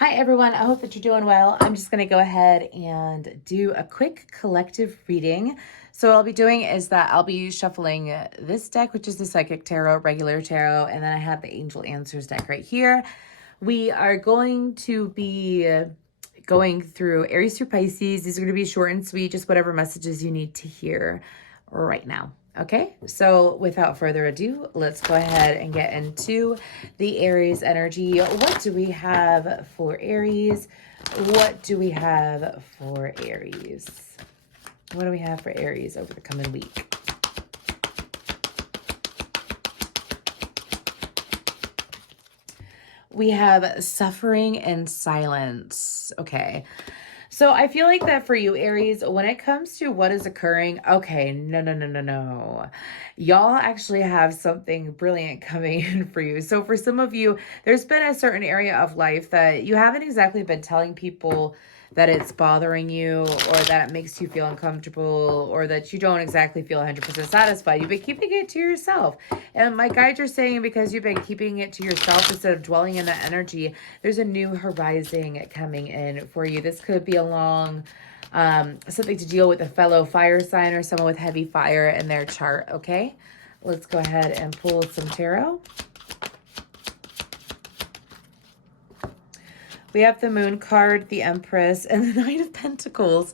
Hi, everyone. I hope that you're doing well. I'm just going to go ahead and do a quick collective reading. So what I'll be doing is that I'll be shuffling this deck, which is the Psychic Tarot, regular tarot, and then I have the Angel Answers deck right here. We are going to be going through Aries through Pisces. These are going to be short and sweet, just whatever messages you need to hear right now. Okay, so without further ado, let's go ahead and get into the Aries energy. What do we have for Aries? What do we have for Aries? What do we have for Aries over the coming week? We have suffering and silence. Okay. So I feel like that for you, Aries, when it comes to what is occurring, okay, no. Y'all actually have something brilliant coming in for you. So for some of you, there's been a certain area of life that you haven't exactly been telling people that it's bothering you or that it makes you feel uncomfortable or that you don't exactly feel 100% satisfied. You've been keeping it to yourself. And my guides are saying because you've been keeping it to yourself instead of dwelling in that energy, there's a new horizon coming in for you. This could be along something to deal with a fellow fire sign or someone with heavy fire in their chart, okay? Let's go ahead and pull some tarot. We have the Moon card, the Empress, and the Knight of Pentacles.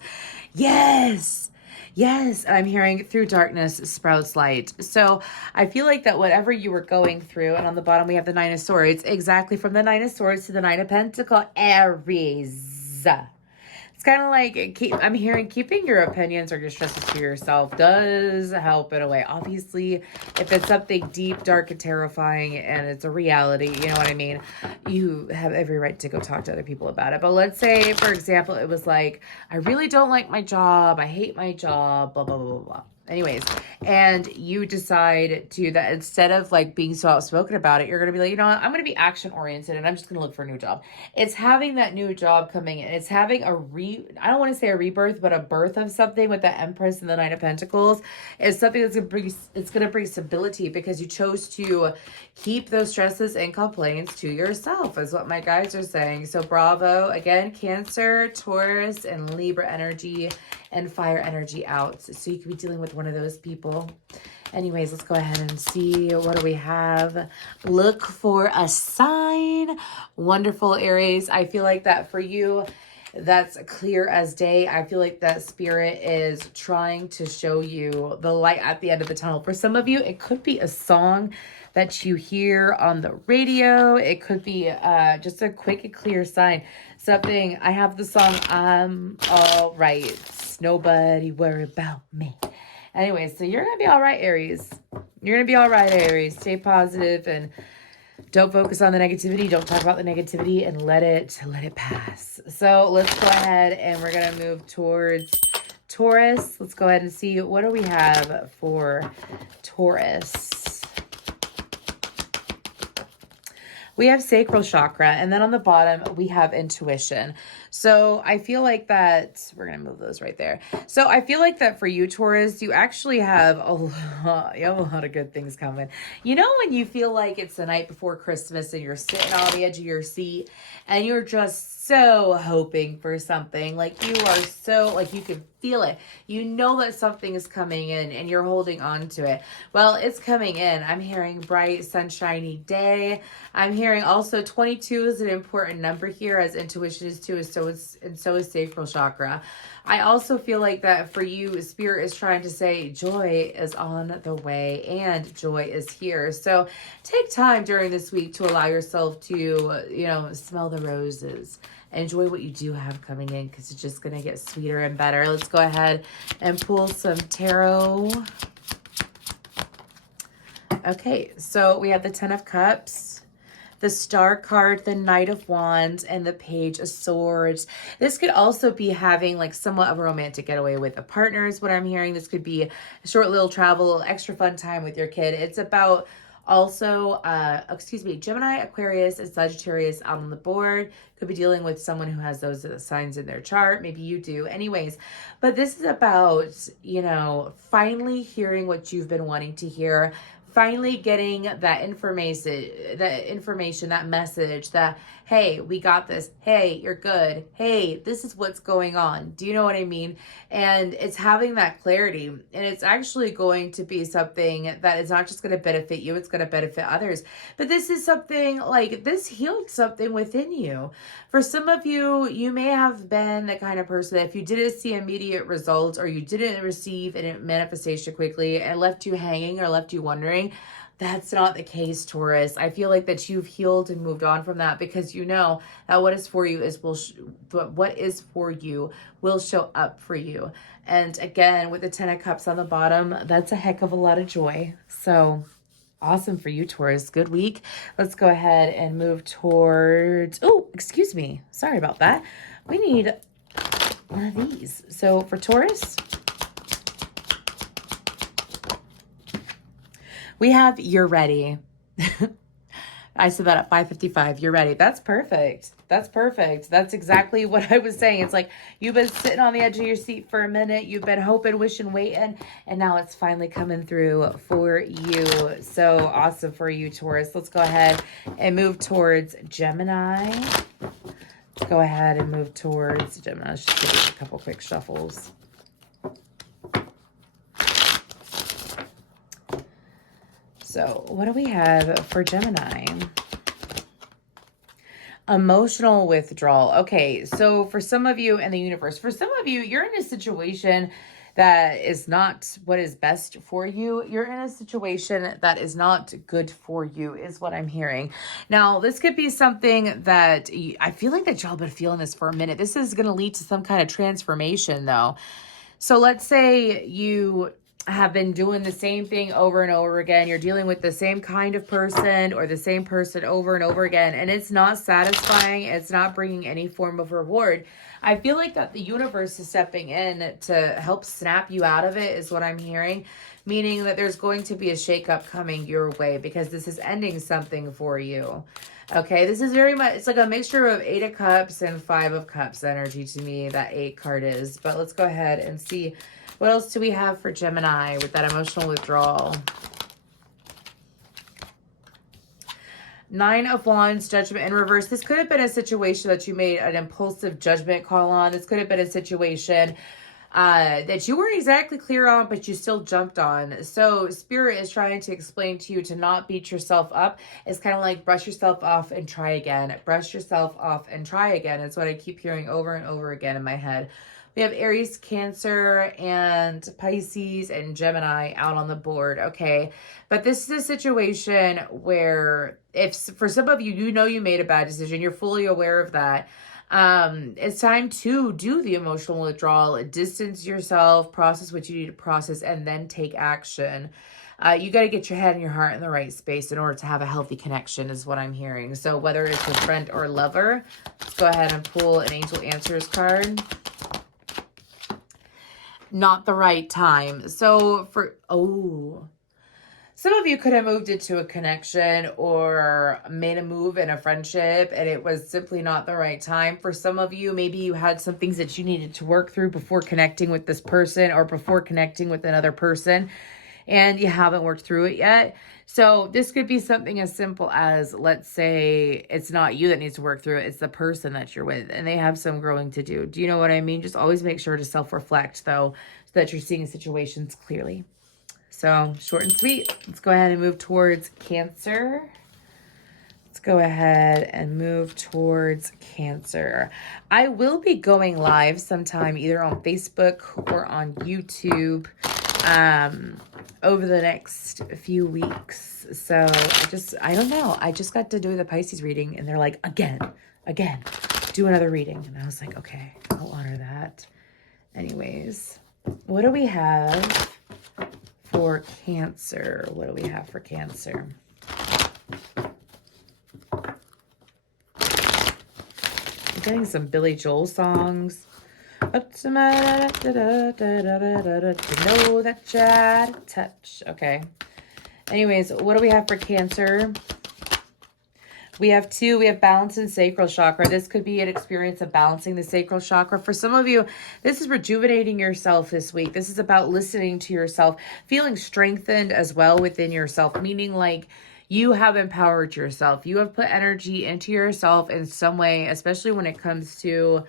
Yes! Yes, I'm hearing through darkness sprouts light. So I feel like that whatever you were going through, and on the bottom we have the Nine of Swords, exactly from the Nine of Swords to the Nine of Pentacles, Aries. It's kind of like, I'm hearing keeping your opinions or your stresses to yourself does help in a way. Obviously, if it's something deep, dark, and terrifying, and it's a reality, you know what I mean? You have every right to go talk to other people about it. But let's say, for example, it was like, I really don't like my job. I hate my job, blah, blah, blah, blah, blah. Anyways, and you decide to that instead of like being so outspoken about it, you're going to be like, you know what, I'm going to be action oriented and I'm just going to look for a new job. It's having that new job coming in. It's having I don't want to say a rebirth, but a birth of something with the Empress and the Knight of Pentacles. It's something that's going to bring stability because you chose to keep those stresses and complaints to yourself is what my guides are saying. So bravo again, Cancer, Taurus, and Libra energy and fire energy out. So you could be dealing with one of those people. Anyways, let's go ahead and see what do we have. Look for a sign. Wonderful, Aries. I feel like that for you, that's clear as day. I feel like that spirit is trying to show you the light at the end of the tunnel. For some of you, it could be a song that you hear on the radio. It could be just a quick and clear sign. Something, I have the song, I'm all right. Nobody worry about me. Anyway, so you're going to be all right, Aries. You're going to be all right, Aries. Stay positive and don't focus on the negativity. Don't talk about the negativity and let it pass. So let's go ahead and we're going to move towards Taurus. Let's go ahead and see what do we have for Taurus. We have sacral chakra, and then on the bottom, we have intuition. So I feel like that, we're going to move those right there. So I feel like that for you, Taurus, you actually have a lot of good things coming. You know when you feel like it's the night before Christmas and you're sitting on the edge of your seat and you're just so hoping for something, like you are so, like you can feel it. You know that something is coming in and you're holding on to it. Well, it's coming in. I'm hearing bright, sunshiny day. I'm hearing also 22 is an important number here, as intuition is too, and so is sacral chakra. I also feel like that for you, Spirit is trying to say joy is on the way and joy is here. So take time during this week to allow yourself to, smell the roses. Enjoy what you do have coming in because it's just going to get sweeter and better. Let's go ahead and pull some tarot. Okay, so we have the Ten of Cups, the Star card, the Knight of Wands, and the Page of Swords. This could also be having like somewhat of a romantic getaway with a partner is what I'm hearing. This could be a short little travel, extra fun time with your kid. It's about also, Gemini, Aquarius, and Sagittarius out on the board. Could be dealing with someone who has those signs in their chart. Maybe you do. Anyways, but this is about, finally hearing what you've been wanting to hear, finally getting that information, that message that, hey, we got this. Hey, you're good. Hey, this is what's going on. Do you know what I mean? And it's having that clarity, and it's actually going to be something that is not just going to benefit you, it's going to benefit others. But this is something like this healed something within you. For some of you, you may have been the kind of person that if you didn't see immediate results, or you didn't receive a manifestation quickly, and left you hanging or left you wondering. That's not the case, Taurus. I feel like that you've healed and moved on from that, because you know that what is for you will show up for you. And again, with the 10 of Cups on the bottom, that's a heck of a lot of joy. So awesome for you, Taurus. Good week. Let's go ahead and move towards, oh, excuse me. Sorry about that. We need one of these. So for Taurus, we have You're Ready. I said that at 5:55. You're ready. That's perfect. That's perfect. That's exactly what I was saying. It's like you've been sitting on the edge of your seat for a minute. You've been hoping, wishing, waiting, and now it's finally coming through for you. So awesome for you, Taurus. Let's go ahead and move towards Gemini. Let's go ahead and move towards Gemini. Let's just give it a couple quick shuffles. So what do we have for Gemini? Emotional withdrawal. Okay, so for some of you in the universe, for some of you, you're in a situation that is not what is best for you. You're in a situation that is not good for you, is what I'm hearing. Now, this could be something that I feel like that y'all have been feeling this for a minute. This is going to lead to some kind of transformation, though. So let's say you have been doing the same thing over and over again. You're dealing with the same kind of person or the same person over and over again, and it's not satisfying. It's not bringing any form of reward. I feel like that the universe is stepping in to help snap you out of it, is what I'm hearing, meaning that there's going to be a shakeup coming your way, because this is ending something for you. Okay, this is very much, it's like a mixture of 8 of Cups and 5 of Cups energy to me, that 8 card is. But let's go ahead and see, what else do we have for Gemini with that emotional withdrawal? 9 of Wands, Judgment in reverse. This could have been a situation that you made an impulsive judgment call on. This could have been a situation that you weren't exactly clear on, but you still jumped on. So Spirit is trying to explain to you to not beat yourself up. It's kind of like brush yourself off and try again. Brush yourself off and try again. It's what I keep hearing over and over again in my head. We have Aries, Cancer, and Pisces, and Gemini out on the board, okay? But this is a situation where if, for some of you, you know you made a bad decision, you're fully aware of that. It's time to do the emotional withdrawal, distance yourself, process what you need to process, and then take action. You got to get your head and your heart in the right space in order to have a healthy connection, is what I'm hearing. So whether it's a friend or lover, let's go ahead and pull an Angel Answers card. Not the right time. So for, some of you could have moved into a connection or made a move in a friendship, and it was simply not the right time. For some of you, maybe you had some things that you needed to work through before connecting with this person or before connecting with another person, and you haven't worked through it yet. So this could be something as simple as, let's say it's not you that needs to work through it, it's the person that you're with, and they have some growing to do. Do you know what I mean? Just always make sure to self-reflect, though, so that you're seeing situations clearly. So short and sweet. Let's go ahead and move towards Cancer. Let's go ahead and move towards Cancer. I will be going live sometime either on Facebook or on YouTube over the next few weeks. So I don't know. I just got to do the Pisces reading, and they're like, again, do another reading. And I was like, okay, I'll honor that. Anyways, what do we have for Cancer? What do we have for Cancer? I'm getting some Billy Joel songs. To know that you're out of touch. Okay. Anyways, what do we have for Cancer? We have two. We have balance and sacral chakra. This could be an experience of balancing the sacral chakra. For some of you, this is rejuvenating yourself this week. This is about listening to yourself, feeling strengthened as well within yourself, meaning like you have empowered yourself. You have put energy into yourself in some way, especially when it comes to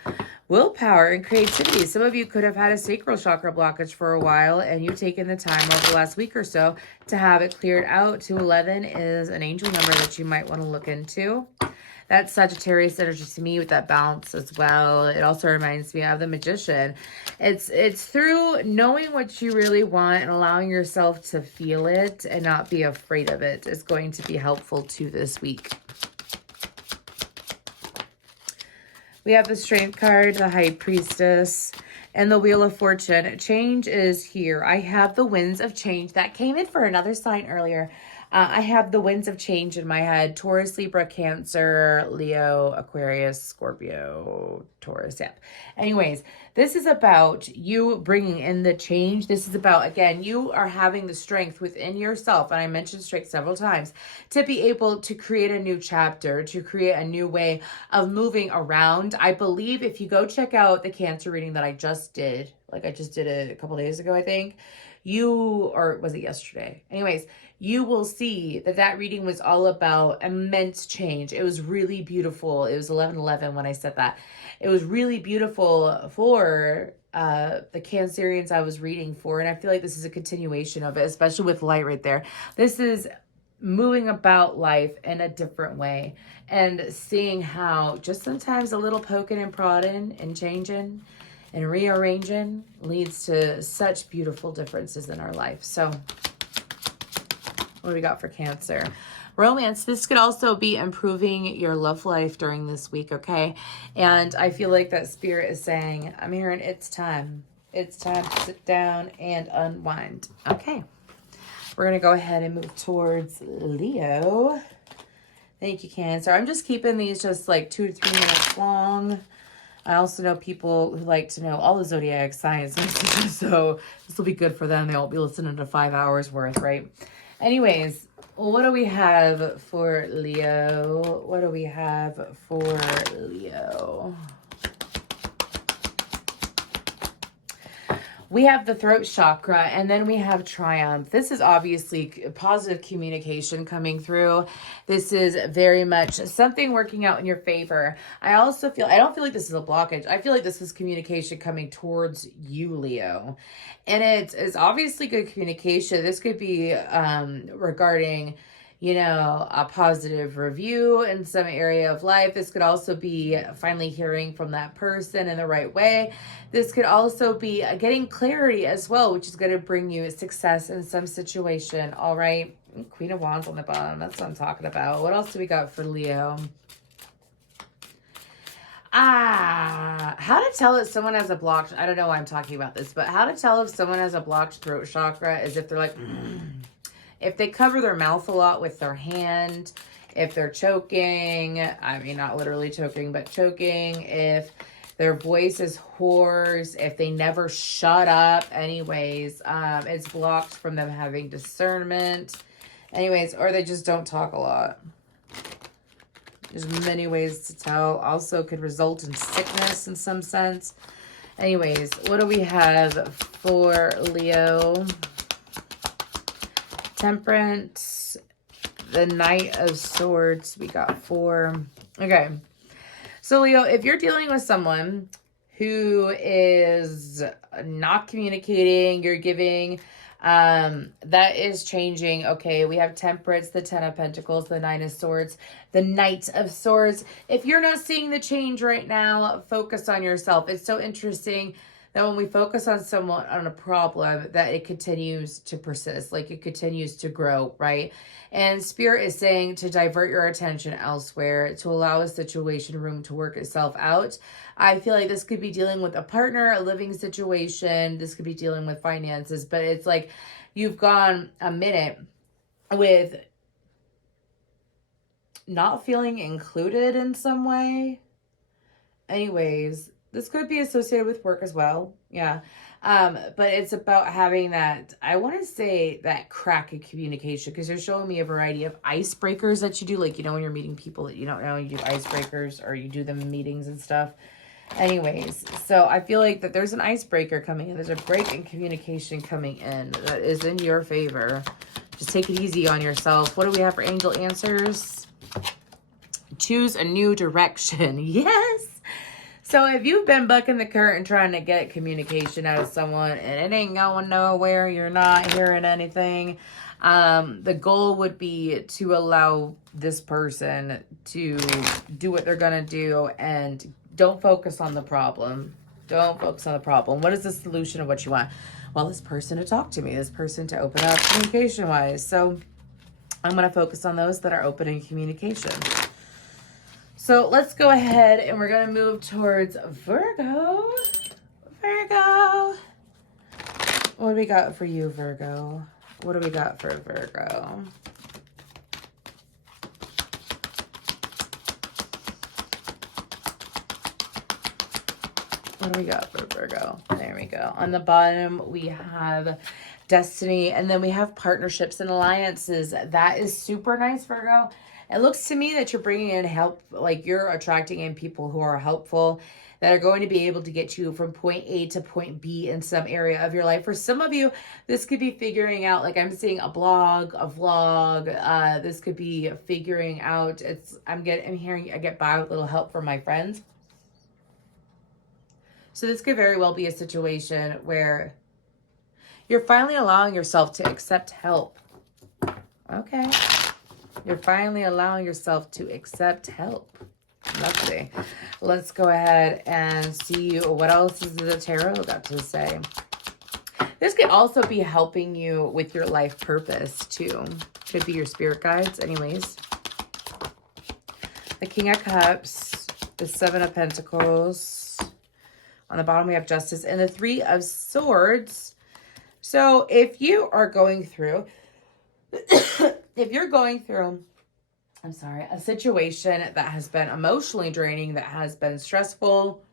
willpower and creativity. Some of you could have had a sacral chakra blockage for a while, and you've taken the time over the last week or so to have it cleared out. 211 is an angel number that you might want to look into. That's Sagittarius energy to me with that balance as well. It also reminds me of the Magician. It's through knowing what you really want and allowing yourself to feel it and not be afraid of it is going to be helpful to this week. We have the Strength card, the High Priestess, and the Wheel of Fortune. Change is here. I have the Winds of Change. That came in for another sign earlier. I have the Winds of Change in my head. Taurus, Libra, Cancer, Leo, Aquarius, Scorpio, Taurus. Yep. Anyways, this is about you bringing in the change. This is about, again, you are having the strength within yourself, and I mentioned strength several times, to be able to create a new chapter, to create a new way of moving around. I believe if you go check out the Cancer reading that I just did, like I just did it a couple days ago, I think, or was it yesterday? Anyways, you will see that that reading was all about immense change. It was really beautiful. It was 11/11 when I said that. It was really beautiful for the Cancerians I was reading for, and I feel like this is a continuation of it, especially with light right there. This is moving about life in a different way and seeing how just sometimes a little poking and prodding and changing and rearranging leads to such beautiful differences in our life. So what do we got for Cancer? Romance. This could also be improving your love life during this week, okay? And I feel like that Spirit is saying, I'm hearing it's time. It's time to sit down and unwind. Okay. We're going to go ahead and move towards Leo. Thank you, Cancer. I'm just keeping these just like 2 to 3 minutes long. I also know people who like to know all the zodiac signs, so this will be good for them. They won't be listening to 5 hours worth, right? Anyways, what do we have for Leo? What do we have for Leo? We have the throat chakra, and then we have triumph. This is obviously positive communication coming through. This is very much something working out in your favor. I don't feel like this is a blockage. I feel like this is communication coming towards you, Leo. And it is obviously good communication. This could be regarding, a positive review in some area of life. This could also be finally hearing from that person in the right way. This could also be getting clarity as well, which is going to bring you success in some situation. All right. Queen of Wands on the bottom. That's what I'm talking about. What else do we got for Leo? How to tell if someone has a blocked, I don't know why I'm talking about this, but how to tell if someone has a blocked throat chakra is if they're like, if they cover their mouth a lot with their hand, if they're choking, I mean, not literally choking, but choking, if their voice is hoarse, if they never shut up, anyways, it's blocked from them having discernment, anyways, or they just don't talk a lot. There's many ways to tell. Also could result in sickness in some sense. Anyways, what do we have for Leo? Temperance, the Knight of Swords. We got 4. Okay. So Leo, if you're dealing with someone who is not communicating, you're giving, that is changing. Okay, we have Temperance, the 10 of Pentacles, the 9 of Swords, the Knight of Swords. If you're not seeing the change right now, focus on yourself. It's so interesting that when we focus on someone, on a problem, that it continues to persist, like it continues to grow, right? And Spirit is saying to divert your attention elsewhere, to allow a situation room to work itself out. I feel like this could be dealing with a partner, a living situation. This could be dealing with finances, but it's like you've gone a minute with not feeling included in some way. Anyways, This could be associated with work as well. Yeah. But it's about having that, I want to say that crack in communication, because they're showing me a variety of icebreakers that you do. Like, when you're meeting people that you don't know, you do icebreakers, or you do them in meetings and stuff. Anyways, so I feel like that there's an icebreaker coming in. There's a break in communication coming in that is in your favor. Just take it easy on yourself. What do we have for angel answers? Choose a new direction. Yes. So if you've been bucking the current trying to get communication out of someone and it ain't going nowhere, you're not hearing anything, the goal would be to allow this person to do what they're going to do, and don't focus on the problem. Don't focus on the problem. What is the solution of what you want? Well, this person to talk to me, this person to open up communication-wise. So I'm going to focus on those that are open in communication. So let's go ahead and we're going to move towards Virgo. Virgo. What do we got for you, Virgo? What do we got for Virgo? What do we got for Virgo? There we go. On the bottom, we have destiny, and then we have partnerships and alliances. That is super nice, Virgo. It looks to me that you're bringing in help, like you're attracting in people who are helpful, that are going to be able to get you from point A to point B in some area of your life. For some of you, this could be figuring out, like I'm seeing a blog, a vlog. This could be figuring out, I'm hearing I get by with little help from my friends. So this could very well be a situation where you're finally allowing yourself to accept help. Okay. You're finally allowing yourself to accept help. Lovely. Let's go ahead and see what else is the tarot got to say. This could also be helping you with your life purpose too. Could be your spirit guides. Anyways. The King of Cups. The Seven of Pentacles. On the bottom we have Justice. And the Three of Swords. So if you are going through... if you're going through, a situation that has been emotionally draining, that has been stressful,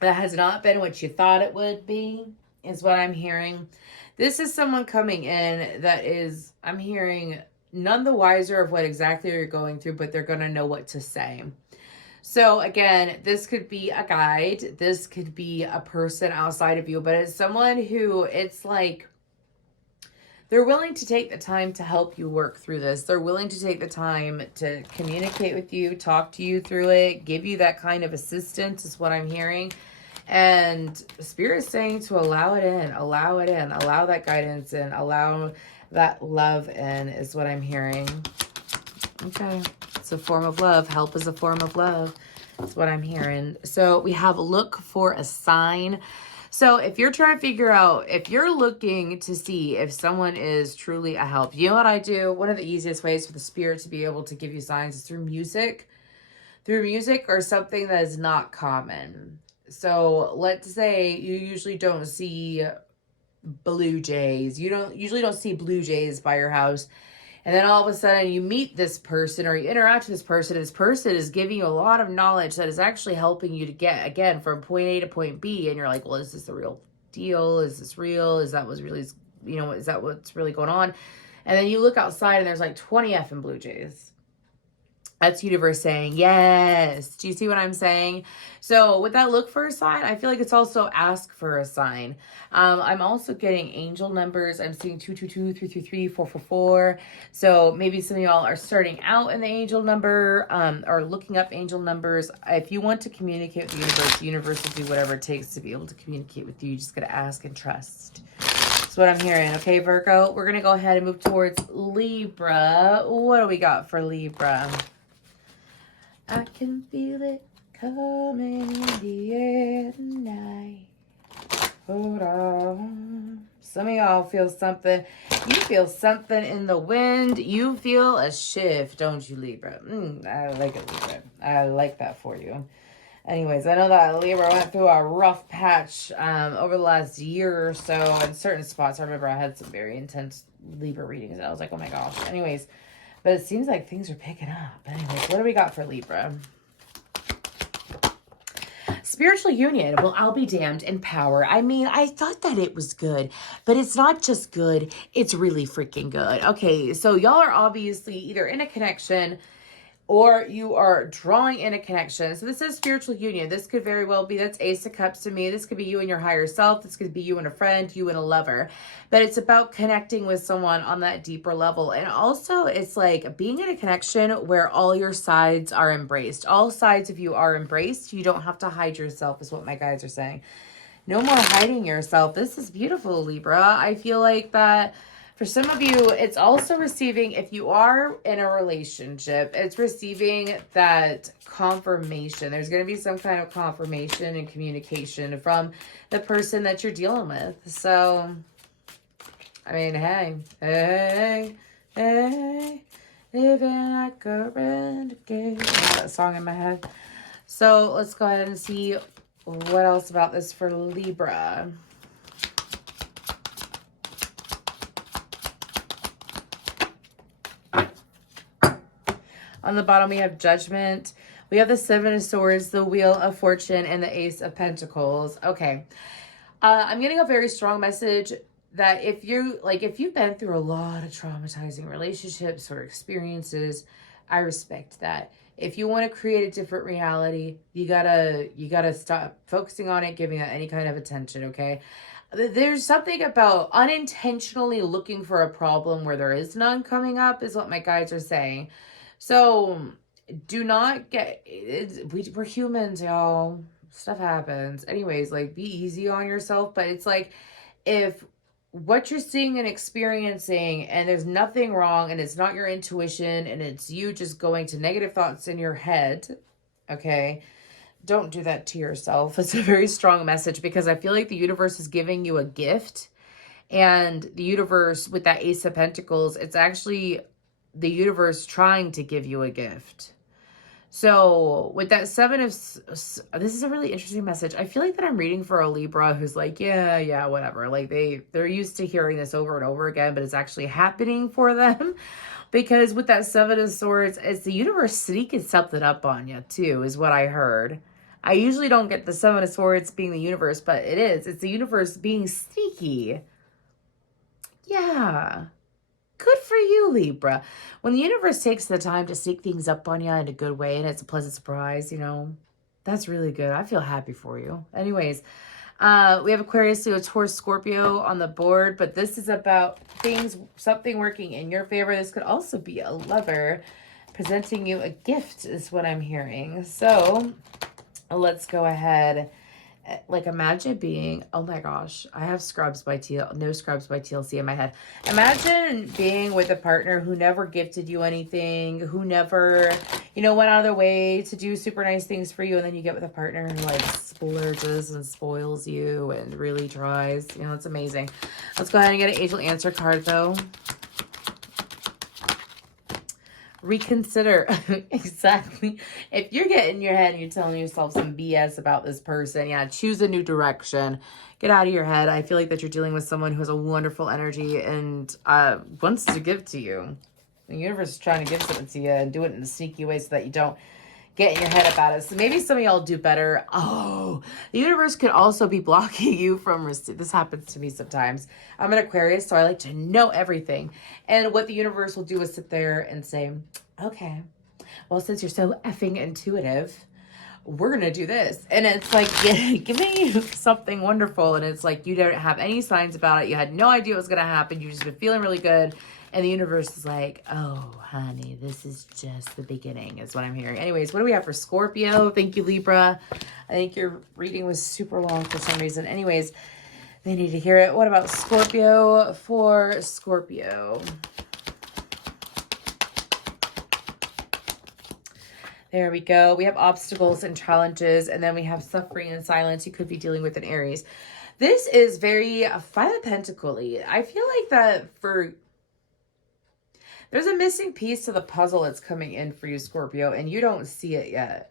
that has not been what you thought it would be, is what I'm hearing. This is someone coming in that is, I'm hearing, none the wiser of what exactly you're going through, but they're going to know what to say. So again, this could be a guide. This could be a person outside of you, but it's someone who, it's like, they're willing to take the time to help you work through this. They're willing to take the time to communicate with you, talk to you through it, give you that kind of assistance is what I'm hearing. And Spirit is saying to allow it in, allow that guidance in, allow that love in is what I'm hearing. Okay. It's a form of love. Help is a form of love. That's what I'm hearing. So we have look for a sign. So if you're trying to figure out, if you're looking to see if someone is truly a help, you know what I do? One of the easiest ways for the Spirit to be able to give you signs is through music. Through music or something that is not common. So let's say you usually don't see blue jays. You usually don't see blue jays by your house. And then all of a sudden you meet this person or you interact with this person. This person is giving you a lot of knowledge that is actually helping you to get, again, from point A to point B. And you're like, well, is this the real deal? Is this real? Is that what's really, is that what's really going on? And then you look outside and there's like 20 effing blue jays. That's universe saying, yes. Do you see what I'm saying? So with that look for a sign, I feel like it's also ask for a sign. I'm also getting angel numbers. I'm seeing 222, 333, 444. So maybe some of y'all are starting out in the angel number or looking up angel numbers. If you want to communicate with the universe will do whatever it takes to be able to communicate with you. You just got to ask and trust. That's what I'm hearing. Okay, Virgo, we're going to go ahead and move towards Libra. What do we got for Libra? I can feel it coming in the air tonight. Hold on. Some of y'all feel something. You feel something in the wind. You feel a shift, don't you, Libra? I like it, Libra. I like that for you. Anyways, I know that Libra went through a rough patch over the last year or so in certain spots. I remember I had some very intense Libra readings, and I was like, oh my gosh. Anyways. But it seems like things are picking up. Anyways, what do we got for Libra? Spiritual union. Well, I'll be damned. In power. I mean, I thought that it was good, but it's not just good. It's really freaking good. Okay, so y'all are obviously either in a connection or you are drawing in a connection. So this is spiritual union. This could very well be, that's Ace of Cups to me. This could be you and your higher self. This could be you and a friend, you and a lover. But it's about connecting with someone on that deeper level. And also it's like being in a connection where all your sides are embraced. All sides of you are embraced. You don't have to hide yourself is what my guides are saying. No more hiding yourself. This is beautiful, Libra. I feel like that for some of you, it's also receiving, if you are in a relationship, it's receiving that confirmation. There's going to be some kind of confirmation and communication from the person that you're dealing with. So, I mean, hey, living like a renegade. I got that song in my head. So, let's go ahead and see what else about this for Libra. On the bottom, we have Judgment. We have the Seven of Swords, the Wheel of Fortune, and the Ace of Pentacles. Okay. I'm getting a very strong message that if you've been through a lot of traumatizing relationships or experiences, I respect that. If you want to create a different reality, you gotta stop focusing on it, giving it any kind of attention, okay? There's something about unintentionally looking for a problem where there is none coming up is what my guides are saying. So do not get, we're humans, y'all. Stuff happens. Anyways, like be easy on yourself. But it's like if what you're seeing and experiencing and there's nothing wrong and it's not your intuition and it's you just going to negative thoughts in your head, okay, don't do that to yourself. It's a very strong message because I feel like the universe is giving you a gift. And the universe with that Ace of Pentacles, it's actually the universe trying to give you a gift. So with that Seven of, this is a really interesting message. I feel like that I'm reading for a Libra who's like, yeah, whatever. Like they're used to hearing this over and over again, but it's actually happening for them. Because with that Seven of Swords, it's the universe sneaking something up on you too, is what I heard. I usually don't get the Seven of Swords being the universe, but it is. It's the universe being sneaky. Yeah. Good for you, Libra. When the universe takes the time to sneak things up on you in a good way and it's a pleasant surprise, that's really good. I feel happy for you. Anyways, we have Aquarius, Leo, Taurus, Scorpio on the board, but this is about something working in your favor. This could also be a lover presenting you a gift is what I'm hearing. So let's go ahead. Like imagine being, oh my gosh, I have no Scrubs by TLC in my head. Imagine being with a partner who never gifted you anything, who never, went out of their way to do super nice things for you. And then you get with a partner who like splurges and spoils you and really tries. It's amazing. Let's go ahead and get an angel answer card though. Reconsider. Exactly. If you're getting in your head and you're telling yourself some BS about this person, choose a new direction. Get out of your head. I feel like that you're dealing with someone who has a wonderful energy and wants to give to you. The universe is trying to give something to you and do it in a sneaky way so that you don't get in your head about it. So maybe some of y'all do better. Oh, the universe could also be blocking you from this happens to me sometimes. I'm an Aquarius, so I like to know everything. And what the universe will do is sit there and say, okay, well, since you're so effing intuitive, we're going to do this. And it's like giving you something wonderful. And it's like you don't have any signs about it. You had no idea what was going to happen. You've just been feeling really good. And the universe is like, oh, honey, this is just the beginning is what I'm hearing. Anyways, what do we have for Scorpio? Thank you, Libra. I think your reading was super long for some reason. Anyways, they need to hear it. What about Scorpio for Scorpio? There we go. We have obstacles and challenges, and then we have suffering and silence you could be dealing with in Aries. This is very Five of Pentacles-y. I feel like that there's a missing piece to the puzzle that's coming in for you, Scorpio, and you don't see it yet.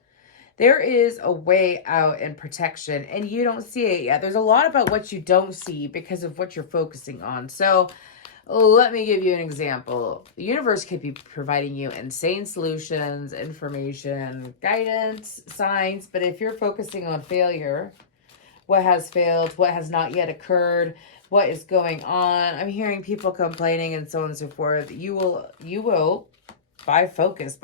There is a way out and protection, and you don't see it yet. There's a lot about what you don't see because of what you're focusing on. So Let me give you an example. The universe could be providing you insane solutions, information, guidance, signs, but if you're focusing on failure, what has failed, what has not yet occurred, what is going on, I'm hearing people complaining and so on and so forth. You will, by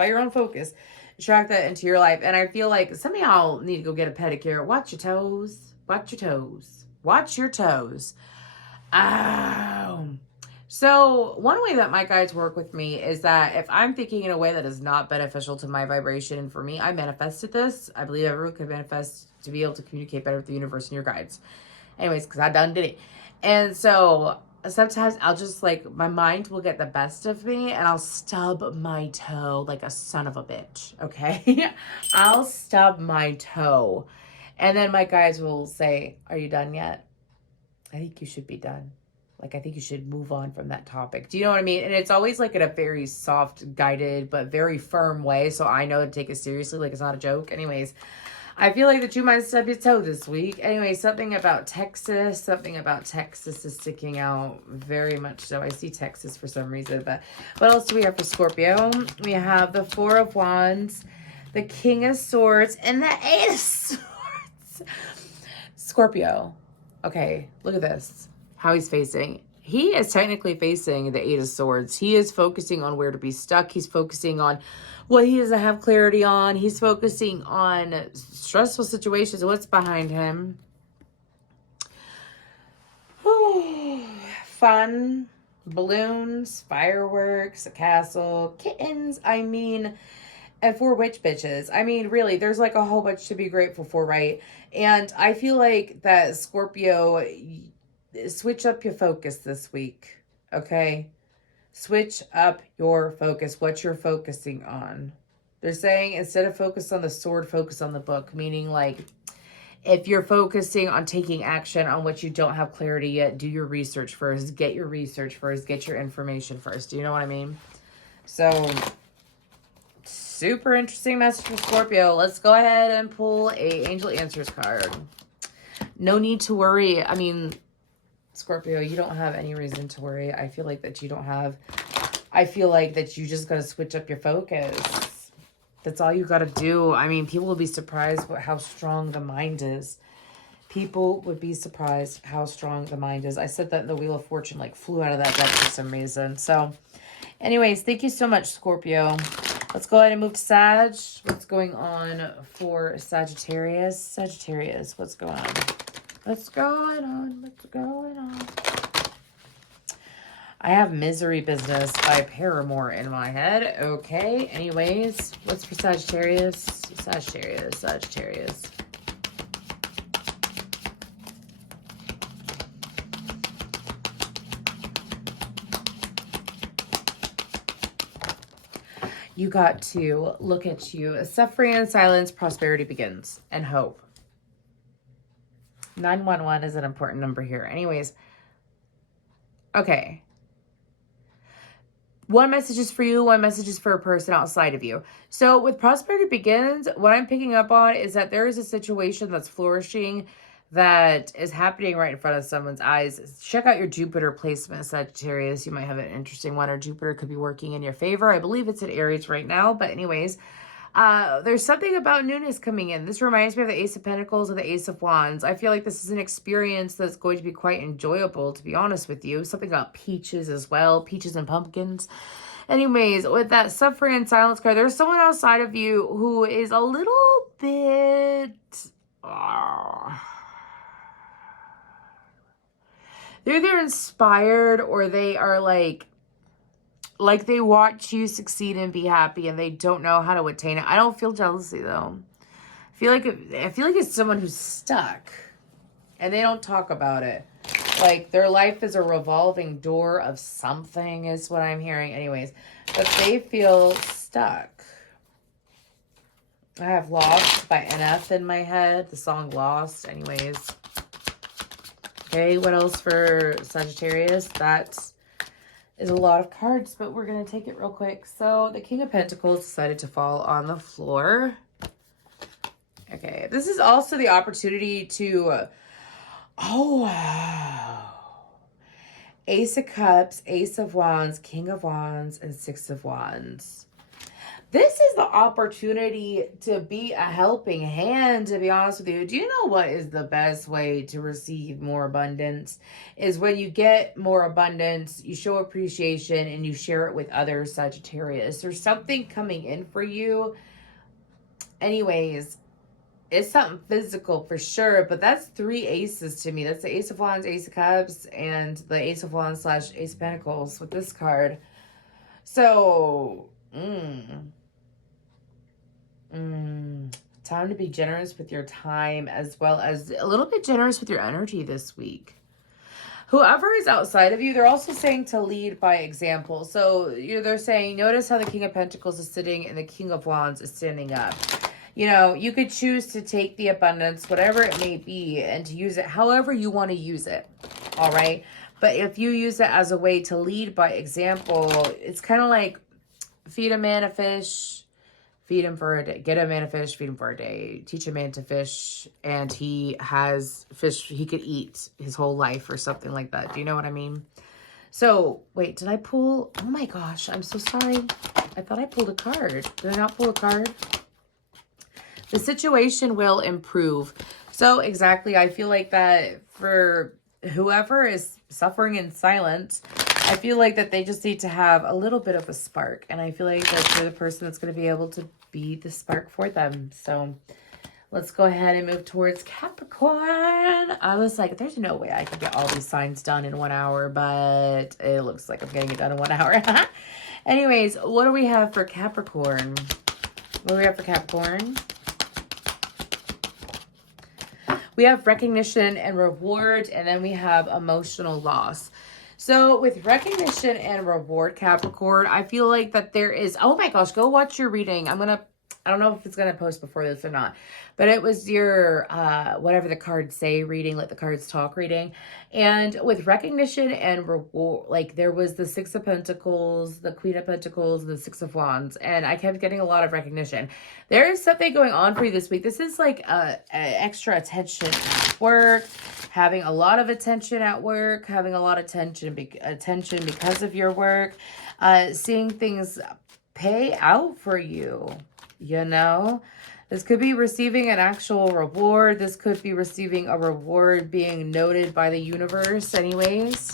your own focus, attract that into your life. And I feel like some of y'all need to go get a pedicure. Watch your toes. Watch your toes. Watch your toes. Ow. So one way that my guides work with me is that if I'm thinking in a way that is not beneficial to my vibration and for me, I manifested this. I believe everyone could manifest to be able to communicate better with the universe and your guides. Anyways, because I done did it. And so sometimes I'll just like, my mind will get the best of me and I'll stub my toe like a son of a bitch. Okay. I'll stub my toe. And then my guides will say, are you done yet? I think you should be done. Like, I think you should move on from that topic. Do you know what I mean? And it's always like in a very soft, guided, but very firm way. So I know to take it seriously. Like, it's not a joke. Anyways, I feel like that you might stub your toe this week. Anyway, something about Texas. Something about Texas is sticking out very much so. I see Texas for some reason. But what else do we have for Scorpio? We have the Four of Wands, the King of Swords, and the Eight of Swords. Scorpio. Okay, look at this. How he's facing. He is technically facing the Eight of Swords. He is focusing on where to be stuck. He's focusing on what he doesn't have clarity on. He's focusing on stressful situations. What's behind him? Fun, balloons, fireworks, a castle, kittens. I mean, and for witch bitches. I mean, really, there's like a whole bunch to be grateful for, right? And I feel like that Scorpio, switch up your focus this week, okay? Switch up your focus, what you're focusing on. They're saying instead of focus on the sword, focus on the book, meaning like if you're focusing on taking action on what you don't have clarity yet, do your research first, get your research first, get your information first. Do you know what I mean? So, super interesting message for Scorpio. Let's go ahead and pull a Angel Answers card. No need to worry. I mean, Scorpio, you don't have any reason to worry. I feel like that you just got to switch up your focus. That's all you got to do. I mean, people will be surprised how strong the mind is. People would be surprised how strong the mind is. I said that in the Wheel of Fortune, like flew out of that deck for some reason. So anyways, thank you so much, Scorpio. Let's go ahead and move to Sag. What's going on for Sagittarius? Sagittarius, what's going on? What's going on? What's going on? I have Misery Business by Paramore in my head. Okay. Anyways, what's for Sagittarius? Sagittarius. You got to look at you. Suffering and silence, prosperity begins, and hope. 911 is an important number here. Anyways, okay. One message is for you, one message is for a person outside of you. So with prosperity begins, what I'm picking up on is that there is a situation that's flourishing that is happening right in front of someone's eyes. Check out your Jupiter placement, Sagittarius. You might have an interesting one, or Jupiter could be working in your favor. I believe it's in Aries right now, but anyways, there's something about newness coming in. This reminds me of the Ace of Pentacles and the Ace of Wands. I feel like this is an experience that's going to be quite enjoyable, to be honest with you. Something about peaches as well. Peaches and pumpkins. Anyways, with that suffering and silence card, there's someone outside of you who is a little bit... they're either inspired or they are like they watch you succeed and be happy and they don't know how to attain it. I don't feel jealousy though. I feel like it's someone who's stuck and they don't talk about it. Like their life is a revolving door of something is what I'm hearing. Anyways, but they feel stuck. I have Lost by NF in my head. The song Lost. Anyways. Okay, what else for Sagittarius? That is a lot of cards, but we're going to take it real quick. So the King of Pentacles decided to fall on the floor. Okay, this is also the opportunity to... oh, wow. Ace of Cups, Ace of Wands, King of Wands, and Six of Wands. This is the opportunity to be a helping hand, to be honest with you. Do you know what is the best way to receive more abundance? Is when you get more abundance, you show appreciation, and you share it with others, Sagittarius. There's something coming in for you. Anyways, it's something physical for sure, but that's 3 aces to me. That's the Ace of Wands, Ace of Cups, and the Ace of Wands / Ace of Pentacles with this card. So, time to be generous with your time, as well as a little bit generous with your energy this week. Whoever is outside of you, they're also saying to lead by example. So they're saying, notice how the King of Pentacles is sitting and the King of Wands is standing up. You know, you could choose to take the abundance, whatever it may be, and to use it however you want to use it. All right. But if you use it as a way to lead by example, it's kind of like feed a man a fish, feed him for a day, get a man a fish, feed him for a day, teach a man to fish, and he has fish he could eat his whole life or something like that. Do you know what I mean? So, wait, did I pull? Oh my gosh, I'm so sorry. I thought I pulled a card. Did I not pull a card? The situation will improve. So exactly, I feel like that for whoever is suffering in silence, I feel like that they just need to have a little bit of a spark. And I feel like that you're the person that's going to be able to be the spark for them. So let's go ahead and move towards Capricorn. I was like, there's no way I could get all these signs done in 1 hour, but it looks like I'm getting it done in 1 hour. Anyways, what do we have for Capricorn? What do we have for Capricorn? We have recognition and reward, and then we have emotional loss. So with recognition and reward, Capricorn, I feel like that there is, oh my gosh, go watch your reading. I don't know if it's going to post before this or not, but it was your, whatever the cards say reading, let the cards talk reading. And with recognition and reward, like there was the Six of Pentacles, the Queen of Pentacles, and the Six of Wands. And I kept getting a lot of recognition. There is something going on for you this week. This is like extra attention at work, having a lot of attention at work, having a lot of attention because of your work, seeing things pay out for you. You know, this could be receiving an actual reward. This could be receiving a reward being noted by the universe anyways.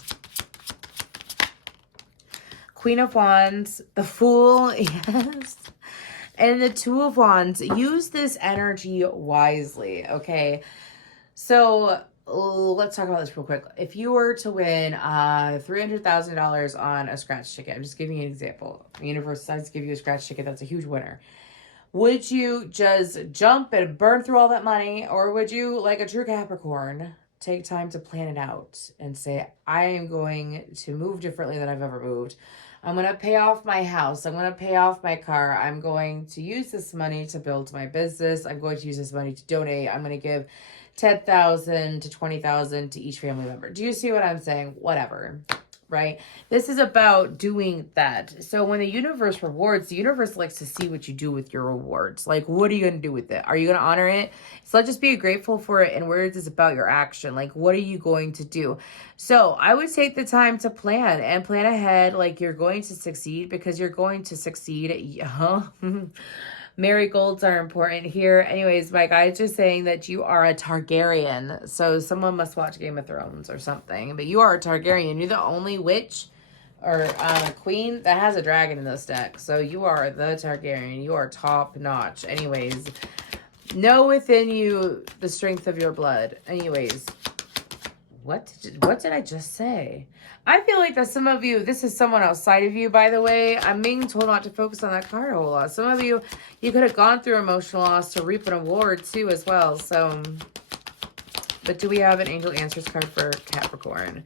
Queen of Wands, the Fool, yes. And the Two of Wands. Use this energy wisely, okay? So let's talk about this real quick. If you were to win $300,000 on a scratch ticket, I'm just giving you an example. The universe decides to give you a scratch ticket. That's a huge winner. Would you just jump and burn through all that money? Or would you, like a true Capricorn, take time to plan it out and say, I am going to move differently than I've ever moved. I'm going to pay off my house. I'm going to pay off my car. I'm going to use this money to build my business. I'm going to use this money to donate. I'm going to give $10,000 to $20,000 to each family member. Do you see what I'm saying? Whatever. Right? This is about doing that. So when the universe rewards, the universe likes to see what you do with your rewards. Like, what are you going to do with it? Are you going to honor it? So let's just be grateful for it. And words is about your action. Like, what are you going to do? So I would take the time to plan and plan ahead. Like, you're going to succeed because you're going to succeed. Marigolds are important here. Anyways, my guy's just saying that you are a Targaryen. So someone must watch Game of Thrones or something. But you are a Targaryen. You're the only witch or queen that has a dragon in this deck. So you are the Targaryen. You are top notch. Anyways, know within you the strength of your blood. Anyways, what did I just say? I feel like that some of you, this is someone outside of you, by the way. I'm being told not to focus on that card a whole lot. Some of you could have gone through emotional loss to reap an award too as well. So, but do we have an angel answers card for Capricorn?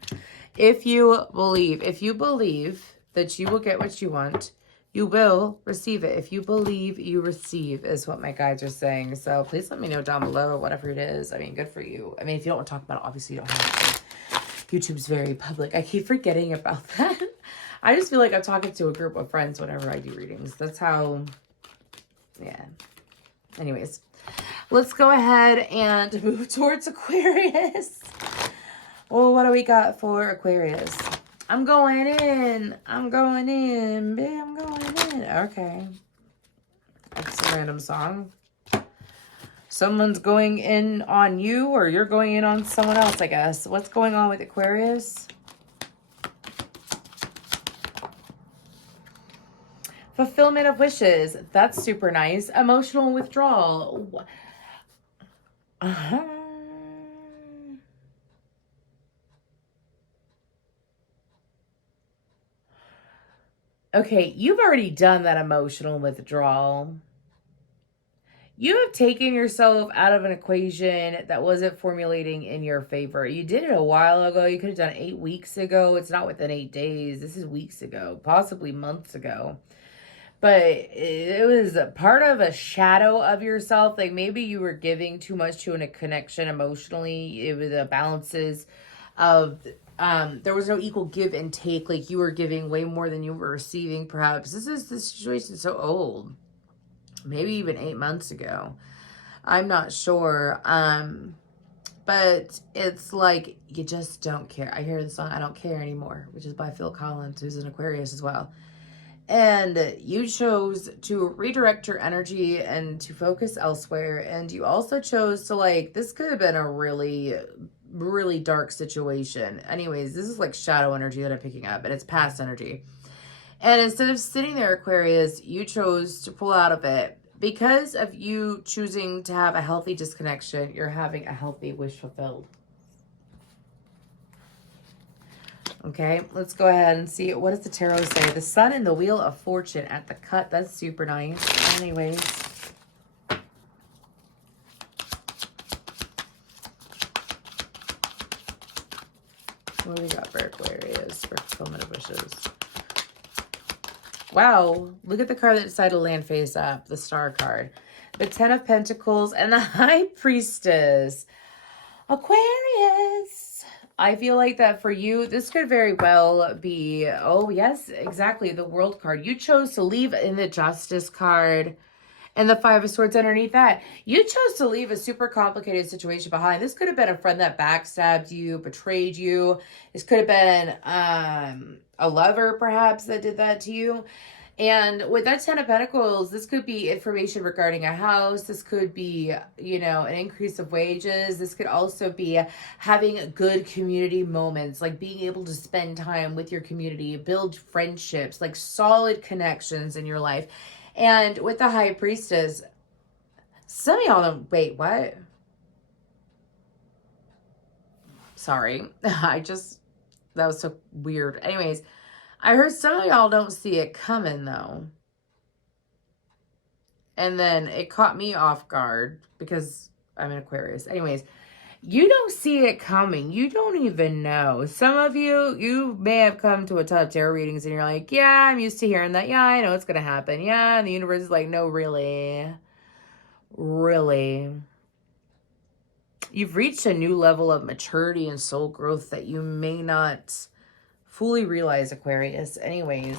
If you believe that you will get what you want, you will receive it. If you believe, you receive is what my guides are saying. So please let me know down below, whatever it is. I mean, good for you. I mean, if you don't want to talk about it, obviously you don't have to. YouTube's very public. I keep forgetting about that. I just feel like I'm talking to a group of friends whenever I do readings. That's how, yeah. Anyways, let's go ahead and move towards Aquarius. Well, what do we got for Aquarius? I'm going in. I'm going in. Babe, I'm going in. Okay. That's a random song. Someone's going in on you, or you're going in on someone else, I guess. What's going on with Aquarius? Fulfillment of wishes. That's super nice. Emotional withdrawal. Okay, you've already done that emotional withdrawal. You have taken yourself out of an equation that wasn't formulating in your favor. You did it a while ago. You could have done 8 weeks ago. It's not within 8 days. This is weeks ago, possibly months ago. But it was a part of a shadow of yourself. Like maybe you were giving too much to a connection emotionally. It was a balances of there was no equal give and take. Like you were giving way more than you were receiving. Perhaps this situation is so old. Maybe even 8 months ago. I'm not sure. But it's like you just don't care. I hear the song I Don't Care Anymore, which is by Phil Collins, who's an Aquarius as well. And you chose to redirect your energy and to focus elsewhere. And you also chose to, like, this could have been a really, really dark situation. Anyways, this is like shadow energy that I'm picking up, and it's past energy. And instead of sitting there, Aquarius, you chose to pull out of it. Because of you choosing to have a healthy disconnection, you're having a healthy wish fulfilled. Okay, let's go ahead and see. What does the tarot say? The Sun and the Wheel of Fortune at the cut. That's super nice. Anyways. What do we got for Aquarius for fulfillment of wishes? Wow, look at the card that decided to land face up, the Star card. The Ten of Pentacles and the High Priestess. Aquarius. I feel like that for you, this could very well be, oh yes, exactly, the World card. You chose to leave in the Justice card and the Five of Swords underneath that. You chose to leave a super complicated situation behind. This could have been a friend that backstabbed you, betrayed you. This could have been a lover, perhaps, that did that to you. And with that Ten of Pentacles, this could be information regarding a house. This could be, you know, an increase of wages. This could also be having good community moments, like being able to spend time with your community, build friendships, like solid connections in your life. And with the High Priestess, some of y'all don't, wait, what? Sorry. That was so weird. Anyways, I heard some of y'all don't see it coming, though. And then it caught me off guard because I'm an Aquarius. Anyways, you don't see it coming. You don't even know. Some of you may have come to a ton of tarot readings and you're like, yeah, I'm used to hearing that. Yeah, I know it's going to happen. Yeah, and the universe is like, no, really. Really. You've reached a new level of maturity and soul growth that you may not fully realize, Aquarius. Anyways.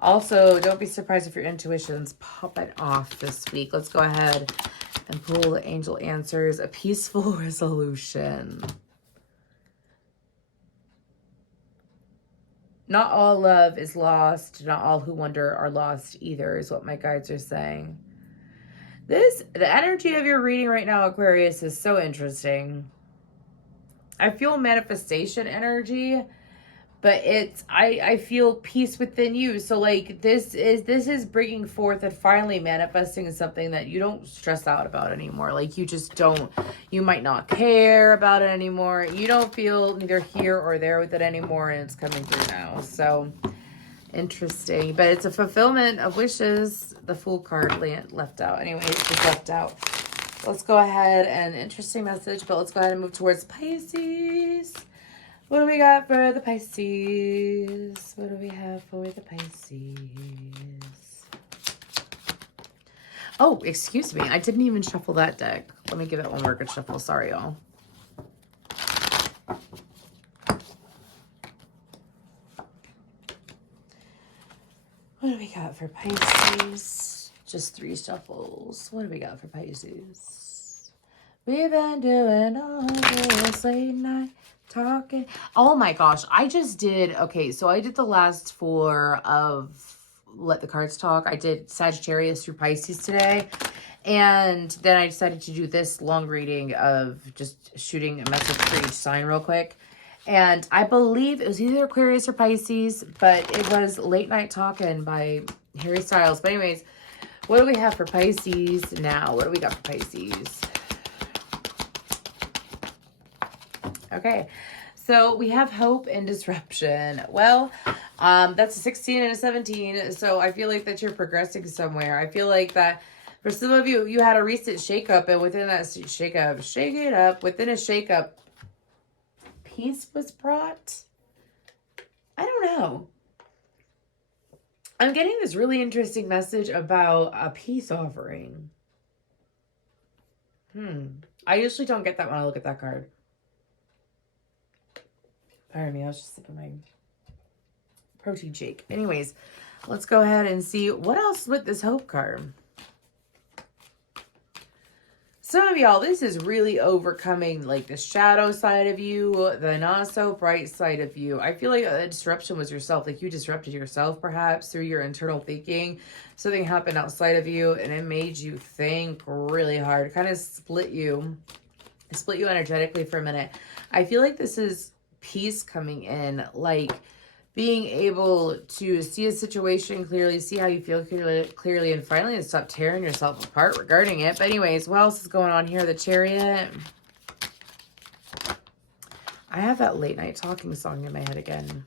Also, don't be surprised if your intuition's popping off this week. Let's go ahead and pull the angel answers. A peaceful resolution. Not all love is lost. Not all who wonder are lost either, is what my guides are saying. The energy of your reading right now, Aquarius, is so interesting. I feel manifestation energy, but I feel peace within you. So like this is bringing forth and finally manifesting something that you don't stress out about anymore. Like you just don't, you might not care about it anymore. You don't feel neither here or there with it anymore, and it's coming through now. So interesting, but it's a fulfillment of wishes. The Fool card left out. Anyways, just left out. Let's go ahead and interesting message, but let's go ahead and move towards Pisces. What do we got for the Pisces? What do we have for the Pisces? Oh, excuse me. I didn't even shuffle that deck. Let me give it one more good shuffle. Sorry, y'all. What do we got for Pisces? Just 3 shuffles. What do we got for Pisces? We've been doing all this late night talking. Oh my gosh, I just did, okay, so I did the last 4 of Let the Cards Talk. I did Sagittarius through Pisces today. And then I decided to do this long reading of just shooting a message for each sign real quick. And I believe it was either Aquarius or Pisces, but it was Late Night Talking by Harry Styles. But anyways, what do we have for Pisces now? What do we got for Pisces? Okay, so we have hope and disruption. Well, that's a 16 and a 17. So I feel like that you're progressing somewhere. I feel like that for some of you, you had a recent shakeup, and within that shakeup, shake it up. Within a shakeup, peace was brought. I don't know. I'm getting this really interesting message about a peace offering. I usually don't get that when I look at that card. Pardon me, I was just sipping my protein shake. Anyways, let's go ahead and see what else with this hope card. Some of y'all, this is really overcoming like the shadow side of you, the not so bright side of you. I feel like a disruption was yourself. Like you disrupted yourself perhaps through your internal thinking. Something happened outside of you and it made you think really hard. Kind of split you energetically for a minute. I feel like this is peace coming in, like being able to see a situation clearly, see how you feel clearly, and finally stop tearing yourself apart regarding it. But anyways, what else is going on here? The Chariot. I have that Late Night Talking song in my head again.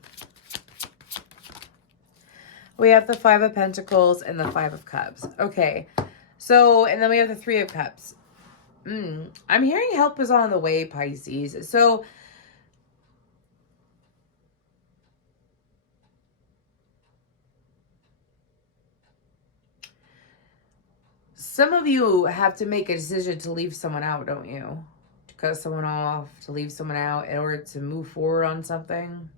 We have the 5 of Pentacles and the 5 of Cups. Okay, so, and then we have the 3 of Cups. I'm hearing help is on the way, Pisces. So, some of you have to make a decision to leave someone out, don't you? To cut someone off, to leave someone out in order to move forward on something.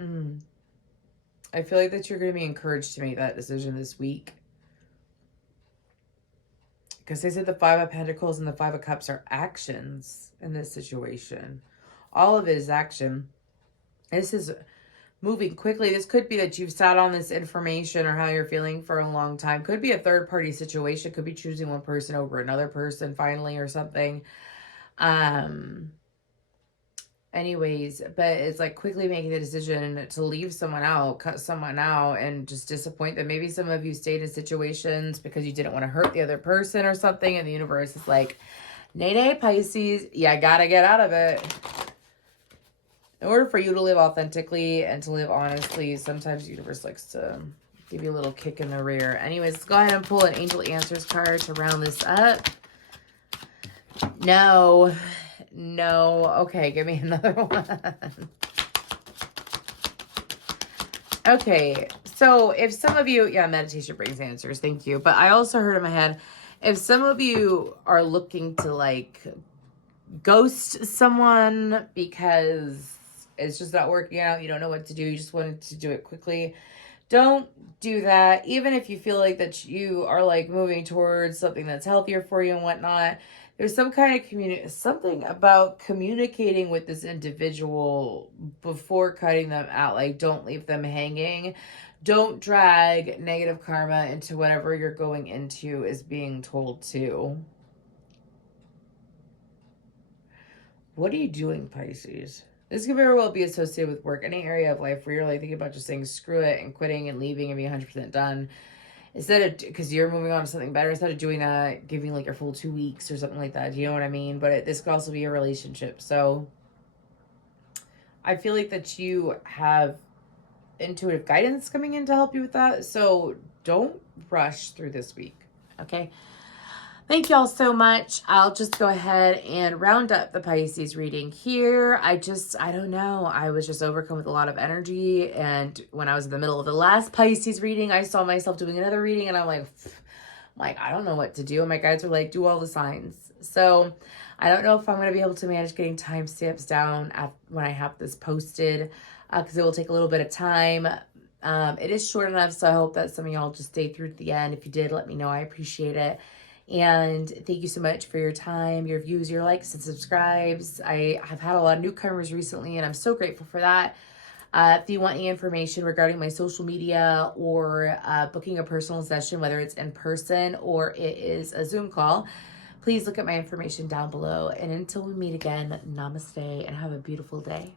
I feel like that you're going to be encouraged to make that decision this week. Because they said the 5 of Pentacles and the 5 of Cups are actions in this situation. All of it is action. This is moving quickly. This could be that you've sat on this information or how you're feeling for a long time. Could be a third-party situation. Could be choosing one person over another person finally or something. Anyways, but it's like quickly making the decision to leave someone out, cut someone out, and just disappoint them. Maybe some of you stayed in situations because you didn't want to hurt the other person or something, and the universe is like, nay, Pisces, you gotta get out of it. In order for you to live authentically and to live honestly, sometimes the universe likes to give you a little kick in the rear. Anyways, let's go ahead and pull an Angel Answers card to round this up. No. Okay, give me another one. Okay, so if some of you, meditation brings answers. Thank you. But I also heard in my head, if some of you are looking to like ghost someone because it's just not working out, you don't know what to do, you just wanted to do it quickly, don't do that. Even if you feel like that you are like moving towards something that's healthier for you and whatnot, there's some kind of something about communicating with this individual before cutting them out. Like, don't leave them hanging. Don't drag negative karma into whatever you're going into is being told to. What are you doing, Pisces? This could very well be associated with work, any area of life where you're like thinking about just saying screw it and quitting and leaving and being 100% done. Instead of, because you're moving on to something better, instead of doing that, giving like your full 2 weeks or something like that. Do you know what I mean? But this could also be a relationship. So I feel like that you have intuitive guidance coming in to help you with that. So don't rush through this week. Okay. Thank y'all so much. I'll just go ahead and round up the Pisces reading here. I don't know. I was just overcome with a lot of energy. And when I was in the middle of the last Pisces reading, I saw myself doing another reading and I'm like, I don't know what to do. And my guides were like, do all the signs. So I don't know if I'm going to be able to manage getting timestamps down when I have this posted because it will take a little bit of time. It is short enough, so I hope that some of y'all just stay through to the end. If you did, let me know. I appreciate it. And thank you so much for your time, your views, your likes and subscribes. I have had a lot of newcomers recently, and I'm so grateful for that. If you want any information regarding my social media or booking a personal session, whether it's in person or it is a Zoom call, please look at my information down below. And until we meet again, namaste and have a beautiful day.